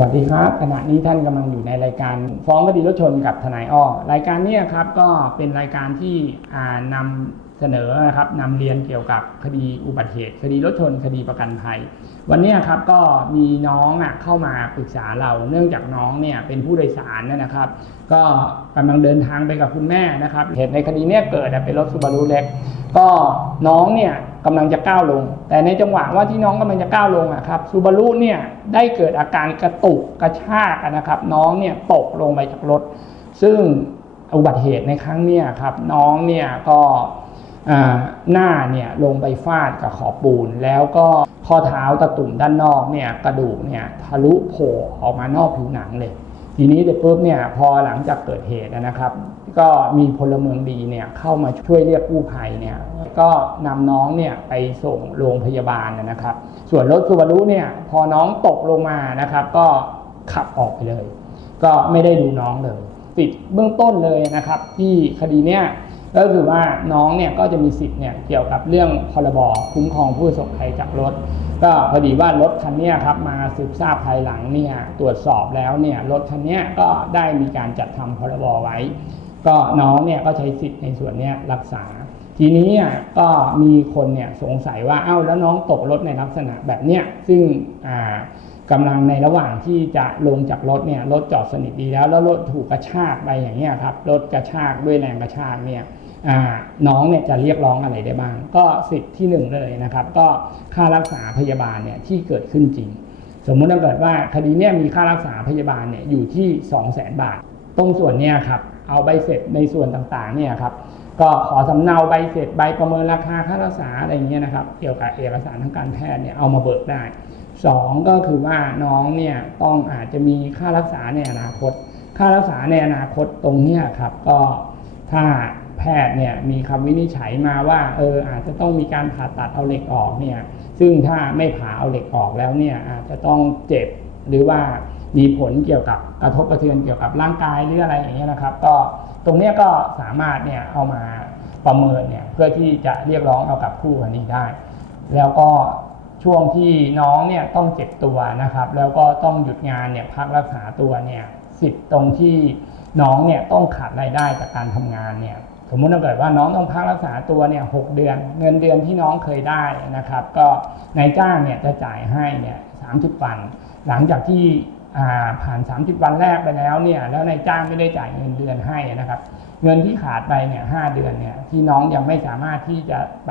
วัสดีครับ ขณะนี้ท่านกำลังอยู่ในรายการฟ้องคดีรถชนกับทนายอ้อรายการนี้ครับก็เป็นรายการที่อ่านำ เสนอนะครับนำเรียนเกี่ยวกับคดีอุบัติเหตุ คดีรถชนคดีประกันภัย วันนี้ครับก็มีน้องอะเข้ามาปรึกษาเรา เนื่องจากน้องเนี่ยเป็นผู้โดยสารนะครับ ก็กำลังเดินทางไปกับคุณแม่นะครับ เหตุในคดีเนี้ยเกิดเป็นรถซูบารุเล็ก ก็น้องเนี่ยกำลังจะก้าวลง แต่ในจังหวะว่าที่น้องกำลังจะก้าวลงอะครับซูบารุเนี่ยได้เกิดอาการกระตุกกระชากนะครับ น้องเนี่ยตกลงไปจากรถ ซึ่งอุบัติเหตุในครั้งเนี้ยครับน้องเนี่ยก็ หน้าเนี่ยลงไปฟาดกับขอบปูน แล้วก็ข้อเท้าตะตุ่มด้านนอกเนี่ยกระดูกเนี่ยทะลุโผล่ออกมานอกผิวหนังเลย ทีนี้เด็กปุ๊บเนี่ยพอหลังจากเกิดเหตุนะครับ ก็มีพลเมืองดีเนี่ยเข้ามาช่วยเรียกกู้ภัยเนี่ยก็นำน้องเนี่ยไปส่งโรงพยาบาลนะครับ ส่วนรถซูบารุเนี่ยพอน้องตกลงมานะครับ ก็ขับออกไปเลย ก็ไม่ได้ดูน้องเลยติดเบื้องต้นเลยนะครับ ที่คดีเนี้ย ก็คือว่าน้องเนี่ยก็จะมีสิทธิ์เนี่ยเกี่ยวกับเรื่องพรบคุ้มครองผู้ประสบภัยจากรถ ก็พอดีว่ารถคันเนี้ยครับมาสืบทราบภายหลังเนี่ยตรวจสอบแล้วเนี่ยรถคันเนี้ยก็ได้มีการจัดทำพรบไว้ ก็น้องเนี่ยก็ใช้สิทธิ์ในส่วนเนี้ยรักษา ทีนี้อะก็มีคนเนี่ยสงสัยว่าเอ้าแล้วน้องตกรถในลักษณะแบบเนี้ยซึ่งอ่ากำลังในระหว่างที่จะลงจากรถเนี่ยรถจอดสนิทดีแล้วแล้วรถถูกกระชากไปอย่างเงี้ยครับรถกระชากด้วยแรงกระชากเนี่ย น้องเนี่ยจะเรียกร้องอะไรได้บ้าง ก็สิทธิ์ที่หนึ่งเลยนะครับ ก็ค่ารักษาพยาบาลเนี่ยที่เกิดขึ้นจริง สมมุติถ้าเกิดว่าคดีเนี่ยมีค่ารักษาพยาบาลเนี่ยอยู่ที่2 0 0 0 0 0 บาท ตรงส่วนเนี่ยครับเอาใบเสร็จในส่วนต่างๆเนี่ยครับก็ขอสำเนาใบเสร็จใบประเมินราคาค่ารักษาอะไรเงี้ยนะครับเกี่ยวกับเอกสารทางการแพทย์เนี่ยเอามาเบิกได้สองก็คือว่าน้องเนี่ยต้องอาจจะมีค่ารักษาในอนาคต ค่ารักษาในอนาคตตรงเนี้ยครับก็ถ้า ทย์เนี่ยมีคำวินิจฉัยมาว่าเอออาจจะต้องมีการผ่าตัดเอาเหล็กออกเนี่ยซึ่งถ้าไม่ผ่าเอาเหล็กออกแล้วเนี่ยอาจจะต้องเจ็บหรือว่ามีผลเกี่ยวกับกระทบกระเทือนเกี่ยวกับร่างกายหรืออะไรอย่างเงี้ยนะครับ ก็ตรงเนี้ยก็สามารถเนี่ยเอามาประเมินเนี่ยเพื่อที่จะเรียกร้องเอากับคู่กรณีได้ แล้วก็ช่วงที่น้องเนี่ยต้องเจ็บตัวนะครับ แล้วก็ต้องหยุดงานเนี่ยพักรักษาตัวเนี่ยสิทธิ์ตรงที่ น้องเนี่ยต้องขาดรายได้จากการทำงานเนี่ยสมมุติถ้าเกิดว่าน้องต้องพักรักษาตัวเนี่ยหเดือน เงินเดือนที่น้องเคยได้นะครับ ก็นายจ้างเนี่ยจะจ่ายให้เนี่ยสามสิบวัน หลังจากที่อ่าผ่าน 30 วันแรกไปแล้วเนี่ยแล้วนายจ้างไม่ได้จ่ายเงินเดือนให้นะครับ เงินที่ขาดไปเนี่ยหเดือนเนี่ยที่น้องยังไม่สามารถที่จะไป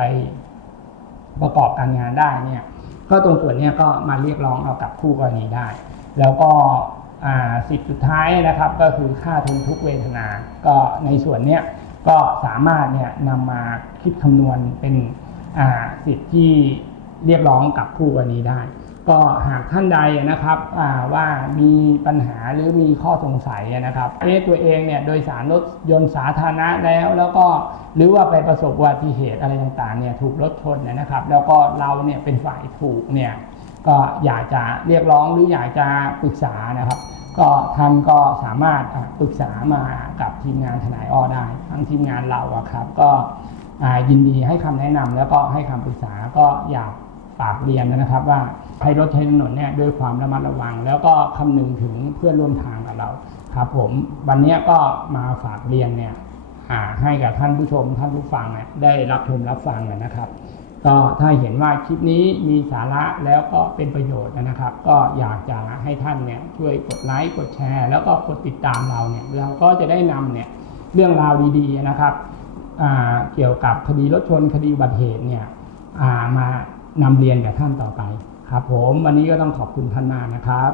ประกอบการงานได้เนี่ยก็ตรงส่วนนี้ก็มาเรียกร้องเอากับคู่กรณีได้ แล้วก็ สิทธิ์สุดท้ายนะครับก็คือค่าทนทุกเวทนา ก็ในส่วนเนี้ยก็สามารถเนี่ยนำมาคิดคำนวณเป็นสิทธิ์ที่เรียกร้องกับคู่กรณีได้ ก็หากท่านใดนะครับว่ามีปัญหาหรือมีข้อสงสัยนะครับเอ๊ะตัวเองเนี่ยโดยสารรถยนต์สาธารณะแล้ว แล้วก็หรือว่าไปประสบอุบัติเหตุอะไรต่างๆเนี่ยถูกรถชนนะครับ แล้วก็เราเนี่ยเป็นฝ่ายถูกเนี่ย ก็อยากจะเรียกร้องหรืออยากจะปรึกษานะครับ ก็ท่านก็สามารถปรึกษามากับทีมงานทนายอ้อได้ทั้งทีมงานเราอะครับ ก็ยินดีให้คำแนะนำแล้วก็ให้คำปรึกษาก็อยากฝากเรียนนะครับ ว่าใช้รถใช้ถนนเนี่ยด้วยความระมัดระวัง แล้วก็คำนึงถึงเพื่อนร่วมทางกับเราครับผมวันนี้ก็มาฝากเรียนเนี่ยให้กับท่านผู้ชมท่านผู้ฟังได้รับชมรับฟังนะครับ ก็ถ้าเห็นว่าคลิปนี้มีสาระแล้วก็เป็นประโยชน์นะครับ ก็อยากจะให้ท่านเนี่ยช่วยกดไลค์กดแชร์ แล้วก็กดติดตามเราเนี่ยเราก็จะได้นำเนี่ยเรื่องราวดีๆนะครับเกี่ยวกับคดีรถชนคดีบัติเหตุเนี่ยามานำเรียนกับท่านต่อไปครับผมวันนี้ก็ต้องขอบคุณท่านมากนะครับ